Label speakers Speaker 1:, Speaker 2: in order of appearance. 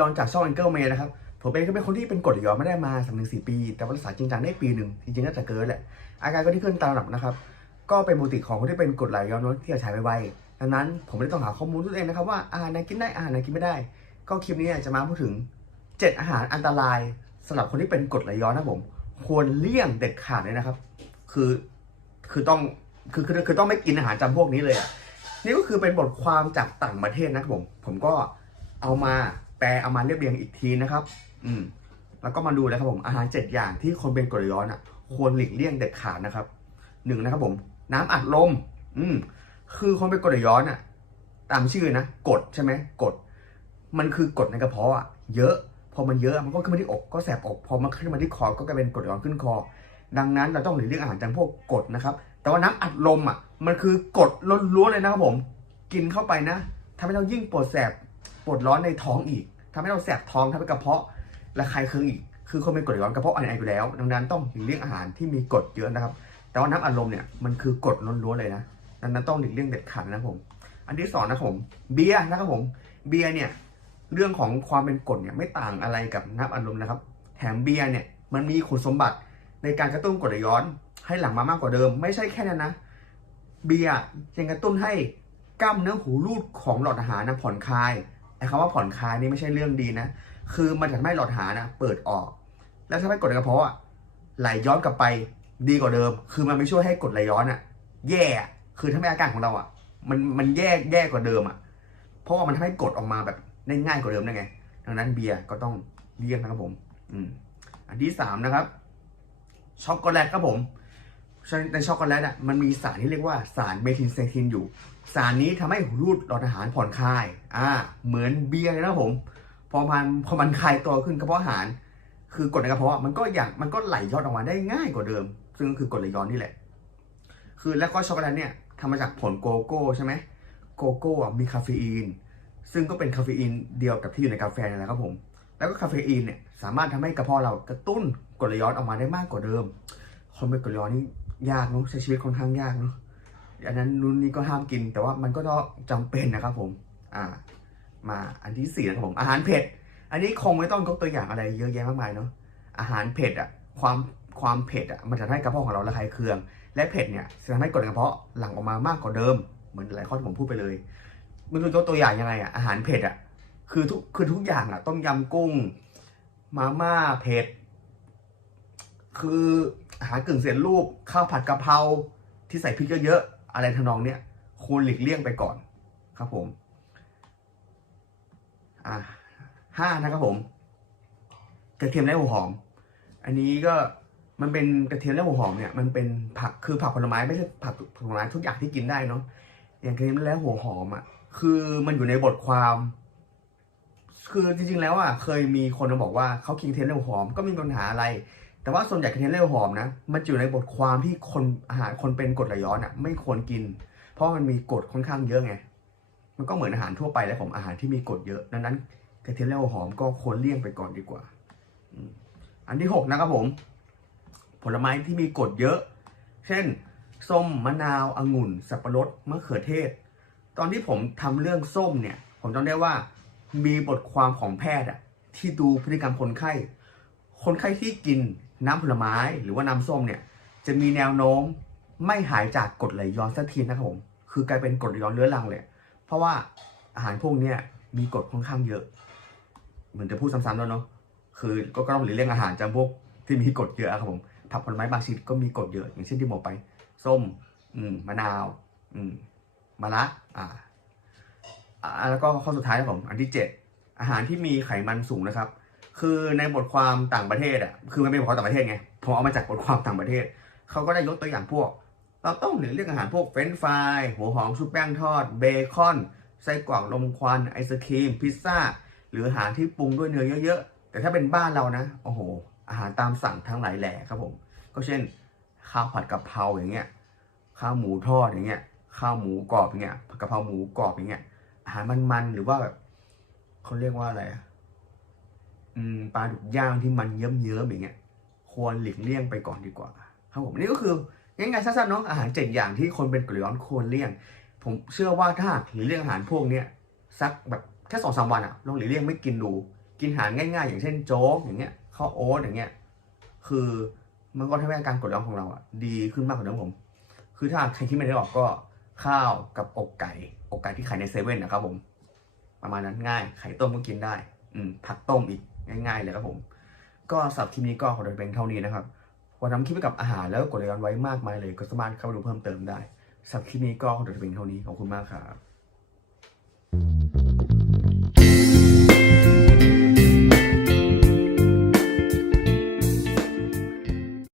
Speaker 1: ลองจากช่อง Angle May นะครับผมเองก็เป็นคนที่เป็นกรดไหลย้อนไม่ได้มาสามถึงสี่ปี แต่ว่ารักษาจริงจังได้ปีหนึ่งจริงๆน่าจะเกินแหละอาการก็ที่ขึ้นตามลำดับนะครับก็เป็นปกติของคนที่เป็นกรดไหลย้อนที่จะใช้ไวๆดังนั้นผมไม่ได้ต้องหาข้อมูลตัวเองนะครับว่าอาหารไหนกินได้อาหารไหนกินไม่ได้ ก็คลิปนี้จะมาพูดถึง 7 อาหารอันตรายสำหรับคนที่เป็นกรดไหลย้อนนะผม ควรเลี่ยงเด็ดขาดเลยนะครับ คือคือต้องคือคือคือต้องไม่กินอาหารจำพวกนี้เลยอะนี่ก็คือเป็นบทความจากต่างประเทศนะครับผม ผมก็เอามา แปลเอามาเรียบเรียงอีกทีนะครับ อืม แล้วก็มาดูเลยครับผมอาหารเจ็ดอย่างที่คนเป็นกรดไหลย้อนอะควรหลีกเลี่ยงเด็ดขาดนะครับหนึ่งนะครับผม น้ำอัดลม อืม คือคนเป็นกรดไหลย้อนอะ ตามชื่อนะกรดใช่ไหมกรดมันคือกรดในกระเพาะอะเยอะ พอมันเยอะมันก็ขึ้นมาที่อกก็แสบอก พอมันขึ้นมาที่คอก็กลายเป็นกรดไหลย้อนขึ้นคอ ดังนั้นเราต้องหลีกเลี่ยงอาหารจำพวกกรดนะครับ แต่ว่าน้ำอัดลมอะ มันคือกรดล้วนๆเลยนะครับผม กินเข้าไปนะทำให้เรายิ่งปวดแสบปวดร้อนในท้องอีก ทำให้เราแสบท้องทำให้กระเพาะระคายเคืองอีก คือคนเป็นกรดไหลย้อนกระเพาะอ่อนแออยู่แล้ว ดังนั้นต้องหลีกเลี่ยงอาหารที่มีกรดเยอะนะครับ แต่ว่าน้ำอัดลมเนี่ยมันคือกรดล้วนๆเลยนะ ดังนั้นต้องหลีกเลี่ยงเด็ดขาดนะผม อันที่สองนะผม เบียร์นะครับผม เบียร์เนี่ยเรื่องของความเป็นกรดเนี่ยไม่ต่างอะไรกับน้ำอัดลมนะครับ แถมเบียร์เนี่ยมันมีคุณสมบัติในการกระตุ้นกรดไหลย้อนให้หลั่งมามากกว่าเดิม ไม่ใช่แค่นั้นนะ เบียร์ยังกระตุ้นให้กล้ามเนื้อหูรูดของหลอดอาหารนะผ่อนคลาย อ้คำว่าผ่อนคลายนี่ไม่ใช่เรื่องดีนะ คือมันจะทำให้หลอดหานะ เปิดออก แล้วทำให้กดในกระเพาะอะไหลย้อนกลับไปดีกว่าเดิม คือมันไม่ช่วยให้กดไหลย้อนอะแย่ คือทำให้อาการของเราอะมันมันแย่แย่กว่าเดิมอะเพราะว่ามันทำให้กดออกมาแบบได้ง่ายกว่าเดิมได้ไง ดังนั้นเบียร์ก็ต้องเลี่ยงนะครับผม อืม อันที่สามนะครับ ช็อกโกแลตครับผม ในช็อกโกแลตอะมันมีสารที่เรียกว่าสารเมทิลเซทินอยู่ สารนี้ทำให้รูดหลอดอาหารผ่อนคลาย อ่า เหมือนเบียร์เลยนะครับผม พอมันพอมันคลายตัวขึ้นกระเพาะอาหาร คือกดในกระเพาะมันก็อย่างมันก็ไหลย้อนออกมาได้ง่ายกว่าเดิม ซึ่งก็คือกดไหลย้อนนี่แหละ คือแล้วก็ช็อกโกแลตเนี่ยทำมาจากผลโกโก้ใช่ไหมโกโก้มีคาเฟอีน ซึ่งก็เป็นคาเฟอีนเดียวกับที่อยู่ในกาแฟนั่นแหละครับผม แล้วก็คาเฟอีนเนี่ยสามารถทำให้กระเพาะเรากระตุ้นกดไหลย้อนออกมาได้มากกว่าเดิม คนเป็นกดไหลย้อนนี่ ยากเนาะใช้ชีวิตค่อนข้างยากเนาะอันนั้นนู่นนี่ก็ห้ามกิน แต่ว่ามันก็ต้องจำเป็นนะครับผมอ่า มาอันที่สี่นะครับผมอาหารเผ็ด อันนี้คงไม่ต้องยกตัวอย่างอะไรเยอะแยะมากมายเนาะอาหารเผ็ดอะความความเผ็ดอะมันจะทำให้กระเพาะของเราระคายเคือง และเผ็ดเนี่ยจะทำให้กรดในกระเพาะหลั่งออกมามากกว่าเดิม เหมือนหลายข้อที่ผมพูดไปเลยม่รู้ยกตัวอย่างยังไงอะอาหารเผ็ดอะคือทุกคือทุกอย่างอะต้มยำกุ้ง มาม่าเผ็ด คืออาหารกึ่งเสียรูปข้าวผัดกะเพราที่ใส่พริกเยอะๆอะไรทำนองเนี้ยควรหลีกเลี่ยงไปก่อนครับผมอ่าห้านะครับผมกระเทียมและหัวหอม อันนี้ก็มันเป็นกระเทียมและหัวหอมเนี่ยมันเป็นผักคือผักผลไม้ไม่ใช่ผักผลไม้ทุกอย่างที่กินได้เนาะอย่างกระเทียมและหัวหอมอะคือมันอยู่ในบทความ คือจริงๆแล้วอะเคยมีคนมาบอกว่าเขากินกระเทียมและหัวหอมก็ไม่มีปัญหาอะไร แต่ว่าส่วนใหญ่กระเทียมและหัวหอมนะ มันอยู่ในบทความที่คนอาหารคนเป็นกรดไหลย้อนอะไม่ควรกิน เพราะมันมีกรดค่อนข้างเยอะไง มันก็เหมือนอาหารทั่วไปแล้วผมอาหารที่มีกรดเยอะ ดังนั้นกระเทียมและหัวหอมก็ควรเลี่ยงไปก่อนดีกว่า อันที่หกนะครับผม ผลไม้ที่มีกรดเยอะ เช่นส้มมะนาวองุ่น สับปะรดมะเขือเทศ ตอนที่ผมทำเรื่องส้มเนี่ย ผมจำได้ว่ามีบทความของแพทย์อะที่ดูพฤติกรรมคนไข้ คนไข้ที่กิน น้ำผลไม้หรือว่าน้ำส้มเนี่ยจะมีแนวโน้มไม่หายจากกรดไหลย้อนสักทีนะครับผมคือกลายเป็นกรดย้อนเรื้อรังเลยเพราะว่าอาหารพวกเนี้ยมีกรดค่อนข้างเยอะ เหมือนจะพูดซ้ำๆแล้วเนาะคือก็ต้องหลีกเลี่ยงอาหารจำพวกที่มีกรดเยอะครับผมผักผลไม้บางชนิดก็มีกรดเยอะ อย่างเช่นที่บอกไป ส้ม อืมมะนาว อืมมะระอ่าแล้วก็ข้อสุดท้ายครับผม อันที่เจ็ดอาหารที่มีไขมันสูงนะครับ คือในบทความต่างประเทศอะคือมันเป็นบทความต่างประเทศไงผมเอามาจากบทความต่างประเทศเขาก็ได้ยกตัวอย่างพวก เราต้องหลีกเลี่ยงอาหารพวกเฟรนช์ฟรายหัวหอมชุบแป้งทอด เบคอนไส้กรอกลมควันไอศครีม พิซซ่า หรืออาหารที่ปรุงด้วยเนื้อเยอะๆ แต่ถ้าเป็นบ้านเรานะ โอ้โห อาหารตามสั่งทั้งหลายแหล่ครับผม ก็เช่น ข้าวผัดกะเพราอย่างเงี้ยข้าวหมูทอดอย่างเงี้ยข้าวหมูกรอบอย่างเงี้ยผัดกะเพราหมูกรอบอย่างเงี้ยอาหารมันๆหรือว่าแบบเขาเรียกว่าอะไรอะ ปลาดุกย่างที่มันเยิ้มๆอย่างเงี้ยควรหลีกเลี่ยงไปก่อนดีกว่าครับผมนี่ก็คือง่ายๆสั้นๆเนาะอาหารเจ็ดอย่างที่คนเป็นกรดไหลย้อนควรเลี่ยง ผมเชื่อว่าถ้าหลีกเลี่ยงอาหารพวกเนี้ยสักแบบแค่สองสามวันอะลองหลีกเลี่ยงไม่กินดู กินอาหารง่ายๆ อย่างเช่นโจ๊กอย่างเงี้ยข้าวโอ๊ตอย่างเงี้ยคือมันก็ทำให้อาการกดร้อนของเราอะดีขึ้นมากกว่าเดิมผม คือถ้าใครที่ไม่ได้ออกก็ข้าวกับอกไก่อกไก่ที่ขายในเซเว่นนะครับผม ประมาณนั้นง่ายไข่ต้มก็กินได้ อืมผักต้มอีก ง่ายๆเลยครับผม ก็สำหรับคลิปนี้ก็ขอเดยเป็นเท่านี้นะครับวันทำคลิปไปกับอาหารแล้วก็กดรายการไว้มากมายเลยก็สามารถเข้าไปดูเพิ่มเติมได้สำหรับคลิปนี้ก็ขอเดยเป็นเท่านี้ขอบคุณมากครับ